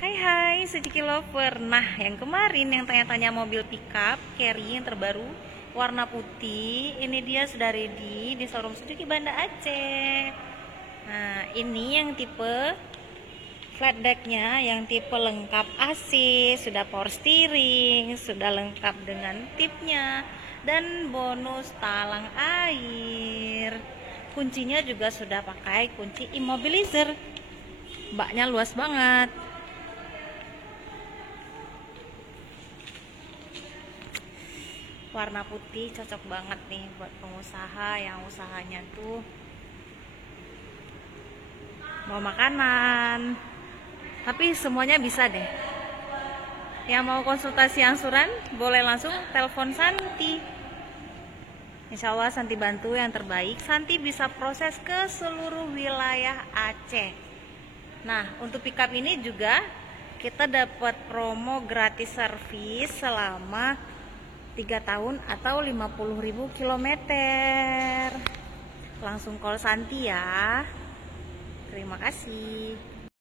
Hai hai, Suzuki Lover. Nah, yang kemarin yang tanya-tanya mobil pickup carry yang terbaru warna putih, ini dia sudah ready di showroom Suzuki Banda Aceh. Nah, ini yang tipe flat decknya, yang tipe lengkap AC, sudah power steering, sudah lengkap dengan tipnya, dan bonus talang air. Kuncinya juga sudah pakai kunci immobilizer. Baknya luas banget. Warna putih cocok banget nih buat pengusaha yang usahanya tuh mau makanan, tapi semuanya bisa deh. Yang mau konsultasi angsuran boleh langsung telepon Santi. Insya Allah Santi bantu yang terbaik. Santi bisa proses ke seluruh wilayah Aceh. Nah, untuk pickup ini juga kita dapat promo gratis servis selama 3 tahun atau 50.000 kilometer. Langsung call Santi ya. Terima kasih.